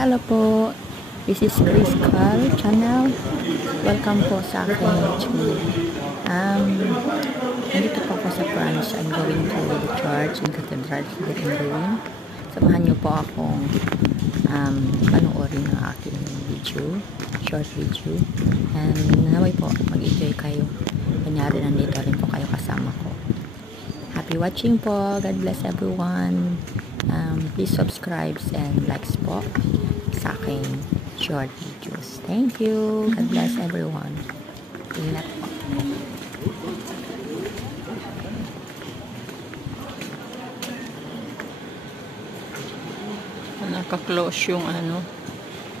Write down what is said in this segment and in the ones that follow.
Hello po, this is Chris Carl channel. Welcome po sa aking YouTube. Nandito po ako sa France. I'm going to the church in Cathedral here in Rouen. Samahan niyo po akong panoorin ang aking video, short video. And naway po, mag-enjoy kayo. Kanyari nandito rin po kayo kasama ko. Happy watching po. God bless everyone. Please subscribe and likes po sa aking short videos. Thank you. God bless everyone. Ingat po. Naka-close yung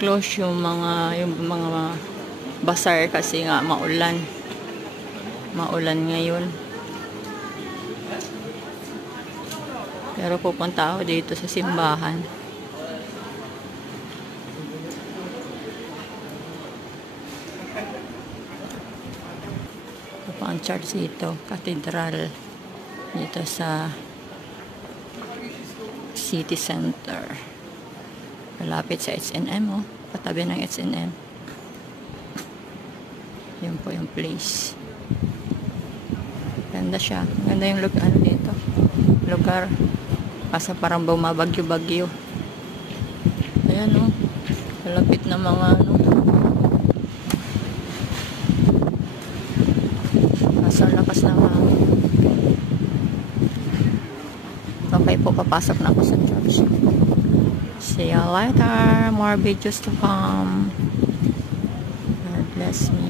close yung mga bazaar kasi nga maulan ngayon. Pero pupunta ako dito sa simbahan. Ito po ang church dito, cathedral dito sa city center. Malapit sa H&M, katabi ng H&M. Yun po yung place. Ganda siya. Ganda yung lugar. Kasi parang bumabagyo-bagyo. Ayan malapit na mga nasa lakas na hangin. Okay po, papasok na ako sa church. See you later. More videos to come. God bless me.